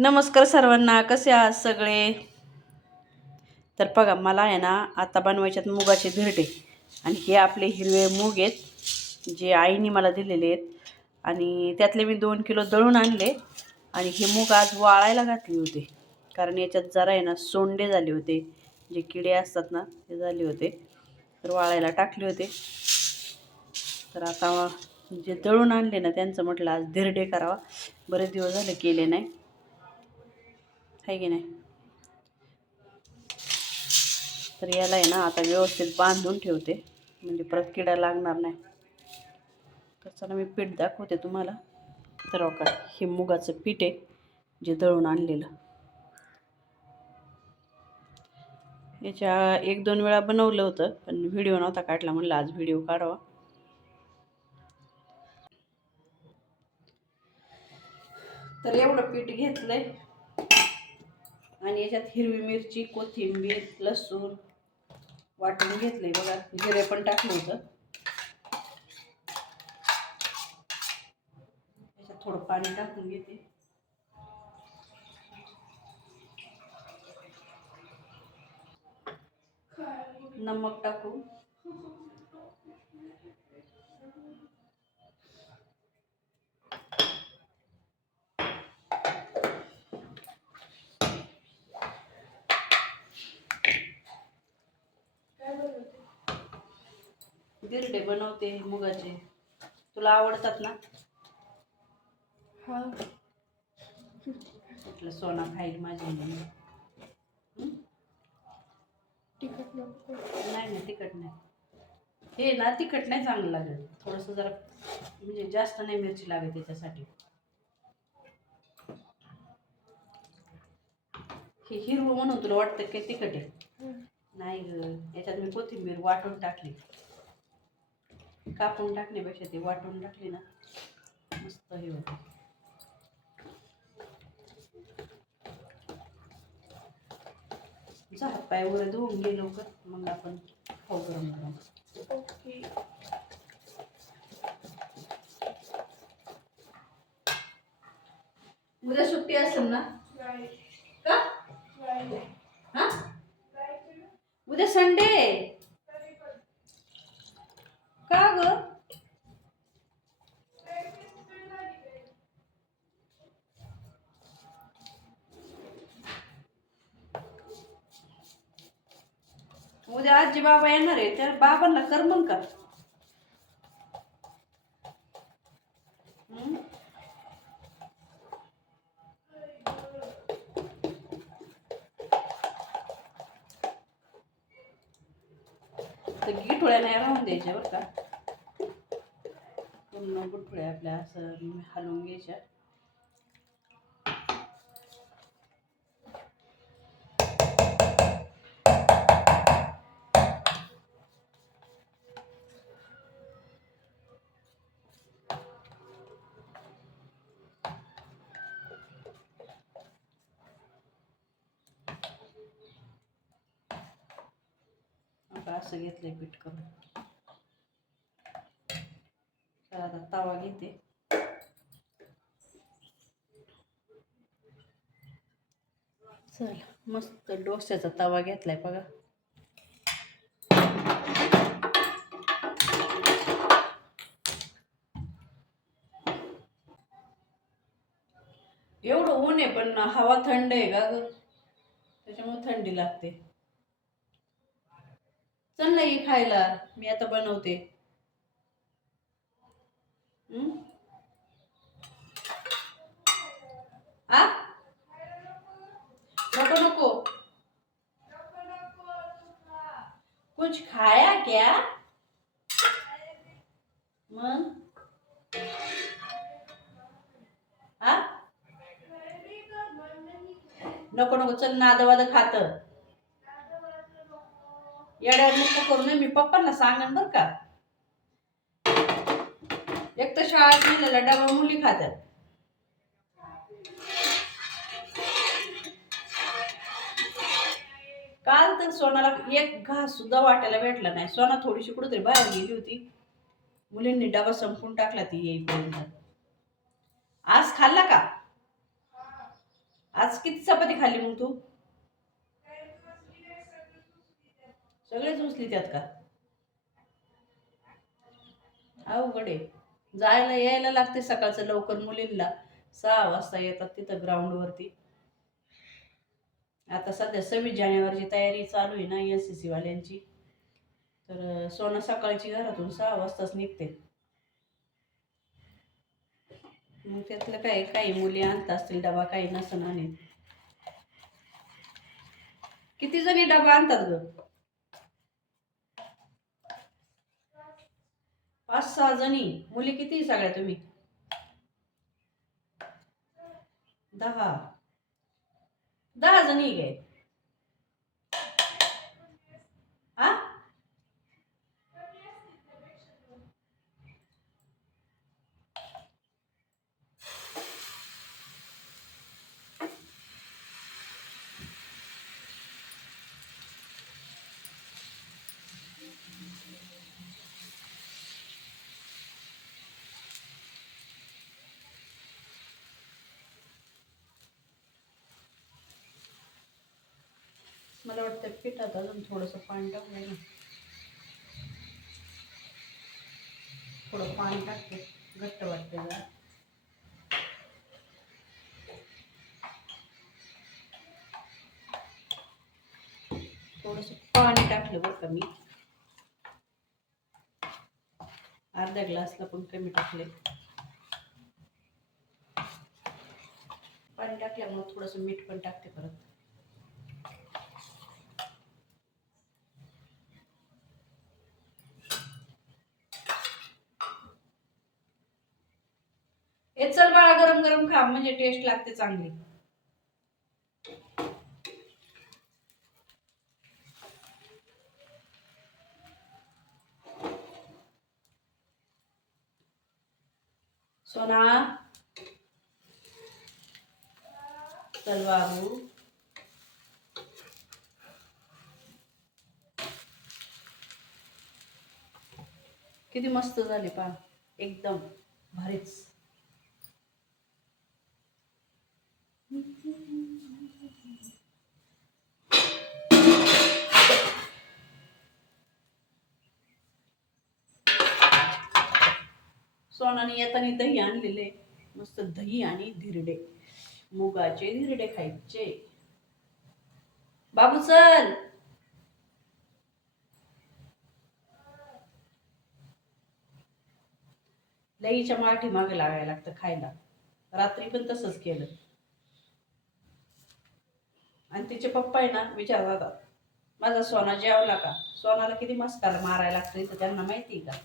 नमस्कार सर्वांना, कसे आहात सगळे? तर बघा, मला आहे ना आता बनवायच्यात मुगाचे धिरडे. आणि हे आपले हिरवे मूग आहेत जे आईने मला दिलेले आहेत. आणि त्यातले मी 2 किलो दळून आणले. आणि हे मूग आज वाळायला घातले होते, कारण याच्यात जरा आहे ना सोंडे झाले होते, जे किडे असतात ना ते झाले होते, तर वाळायला टाकले होते. तर आता जे दळून आणले ना त्यांचं म्हटलं आज धिरडे करावा, बरेच दिवस झाले केले नाही, आहे की नाही. तर याला आहे ना आता व्यवस्थित बांधून ठेवते, म्हणजे परत किडा लागणार नाही. तर चला मी पीठ दाखवते तुम्हाला. तर बघा, हे मुगाचं पीठ आहे जे दळून आणलेलं. याच्या 1-2 वेळा बनवलं होतं, पण व्हिडिओ नव्हता काढला, म्हणलं आज व्हिडिओ काढावा. तर एवढं पीठ घेतलंय आणि याच्यात हिरवी मिरची, कोथिंबीर, लसूण वाटून घेतलंय. बघा, जिरे पण टाकलं होतं. याच्यात थोडं पाणी टाकून घेते. नमक टाकू. धिरडे बनवते मुगाचे, तुला आवडतात ना? हा. म्हटलं सोना खाईल माझी. तिखट नको. नाही नाही, तिखट नाही. हे ना तिखट नाही चांगलं लागत, थोडंसं जरा म्हणजे जास्त नाही मिरची लागत त्याच्यासाठी. हे हिरवं म्हणून तुला वाटतं काय तिखट आहे? नाही ग, याच्यात मी कोथिंबीर वाटून टाकली. कापून टाकण्यापेक्षा ती वाटून टाकली ना मस्त हे होतं. जा, पाय वगैरे धुवून घे लवकर, मग आपण खाऊ गरम गरम. ओके. उद्या सुट्टी असेल ना? का? हा? उद्या संडे का ग? उद्या आजी बाबा येणार आहे, त्या बाबांना कर मग का? तर गिठोळ्या नाही राहून द्यायच्या बरं का, पूर्ण गुठळ्या आपल्या असं हलवून घ्यायच्या. आता असं घेतलंय पीठ करून. तर आता तवा घेते. चल, मस्त डोश्याचा तवा घेतलाय बघा. एवढं ऊन आहे पण हवा थंड आहे का ग, त्याच्यामुळे थंडी लागते. चल ना ये खायला, मी आता बनवते. आ नको नको, कुछ खाया क्या? मग आ नको नको, चल, नादवाद खात येड्यावर नको करू नये, मी पप्पांना सांगन बर का. एक तर शाळेत नेलेला डबा मुली खात्यात. काल तर सोनाला एक घास सुद्धा वाटायला भेटला नाही. सोना थोडीशी कुठेतरी बाहेर गेली होती, मुलींनी डबा संपून टाकला ती येईपर्यंत. आज खाल्ला का? आज किती चपाती खाल्ली मग तू? सगळेच उचली त्यात का? अवघड आहे. जायला यायला लागते सकाळचं लवकर मुलींना. 6 वाजता येतात तिथं ग्राउंडवरती. आता सध्या 26 जानेवारीची तयारी चालू आहे ना NCC वाल्यांची. तर सोना सकाळची घरातून 6 वाजताच निघते. मग त्यातलं काय, काही मुली आणत असतील डबा, काही नसन आणत. किती जणी डबा आणतात ग? 5-6 जणी. मुली किती सगळ्या तुम्ही? 10 जणी काय? हा? मला वाटतं पिठात अजून थोडंसं पाणी टाकलं ना. थोडं पाणी टाकते, घट्ट वाटते जरा. थोडंसं पाणी टाकलं बरं का मी. अर्ध्या ग्लासला पण कमी टाकले. पाणी टाकल्यामुळे थोडंसं मीठ पण टाकते परत. हे चल बाळा, गरम गरम खा म्हणजे टेस्ट लागते चांगली. सोना, चल बाबू. किती मस्त झाले पहा, एकदम भारीच. सोनाने येताना दही आणलेले, मस्त दही आणि धिरडे, मुगाचे धिरडे खायचे. बाबू चल. लईच्या माठी मागे लागायला लागतं खायला. रात्री पण तसंच केलं. आणि तिचे पप्पा आहे ना विचारतात, माझा सोना जेवला का? सोनाला किती मस्कार मारायला लागतं तर त्यांना माहिती का?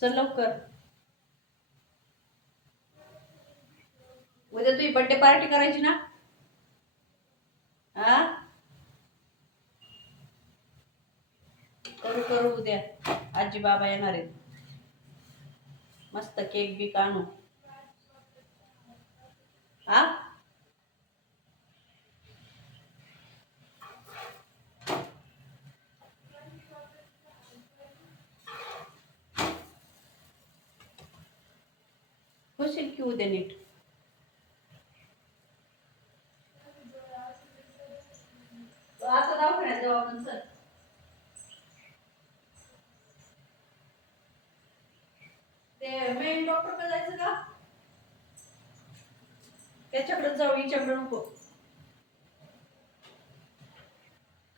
चल लवकर. उद्या तुझी बर्थडे पार्टी करायची ना? हा, करू करू उद्या. आजी बाबा येणार आहेत. मस्त केक बी आणू. हा, होशील की उद्या नीट. आता दवाखान्यात जाऊ आपण. चल. ते मेन डॉक्टर कडे जायचं का? त्याच्याकडे जाऊ, हिच्याकडे नको.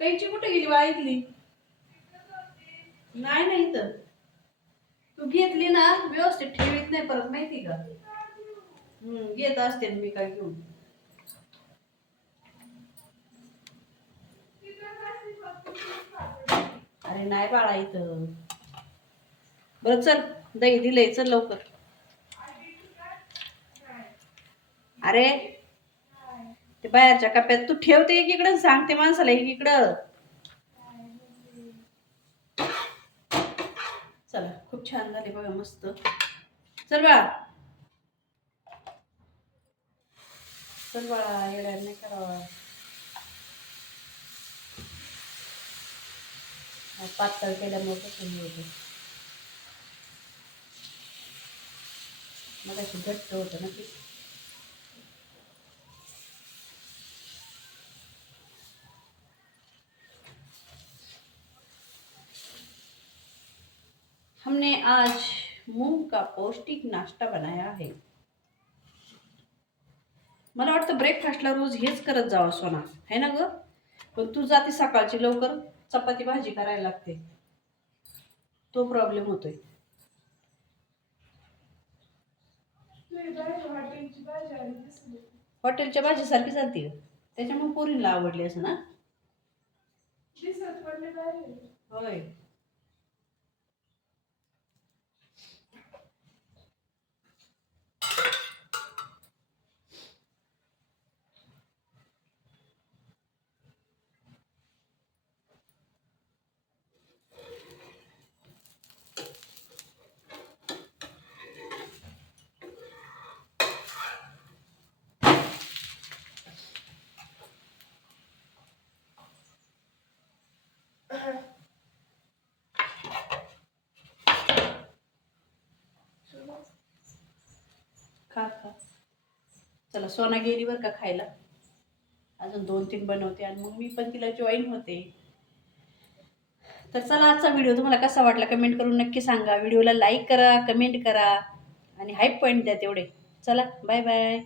कैची कुठे गेली वाईतली? नाही नाही, तर तू घेतली ना व्यवस्थित ठेवीत नाही परत, माहिती का? घेत असते मी काय घेऊन. अरे नाही बाळा इथं. बरं चल, दही दिलंय, चल लवकर. अरे ते बाहेरच्या कप्प्यात तू ठेवते एकीकडं, सांगते माणसाला एकीकडं. चला, खूप छान झाले बघा, मस्त. चल बाळा, चल बाळा, येड्या नाही करावा. पातळ केल्यामुळे कसं हे होतं, मग अशी घट्ट होतं ना ते. हमने आज मूंग का पौष्टिक नाश्ता बनाया है. मला वाटतं ब्रेकफास्टला रोज हेच करत जावं सोना, है ना ग? पण तू जाते सकाळची लवकर, चपाती भाजी करायला लागते, तो प्रॉब्लेम होतोय. तुझी भाजी हॉटेलची भाजी आली दिसली. हॉटेलच्या भाजीसारखी चालते ग, त्याच्यामुळे पोरींला आवडली असं ना. दिसत पण लय भारी आहे. होय. खा खा. चला सोना गेली बरं का खायला, अजून 2-3 बनवते आणि मग मी पण तिला जॉईन होते. तर चला, आजचा व्हिडिओ तुम्हाला कसा वाटला कमेंट करून नक्की सांगा. व्हिडिओला लाईक करा, कमेंट करा आणि हाईप पॉईंट द्या तेवढे. चला, बाय बाय.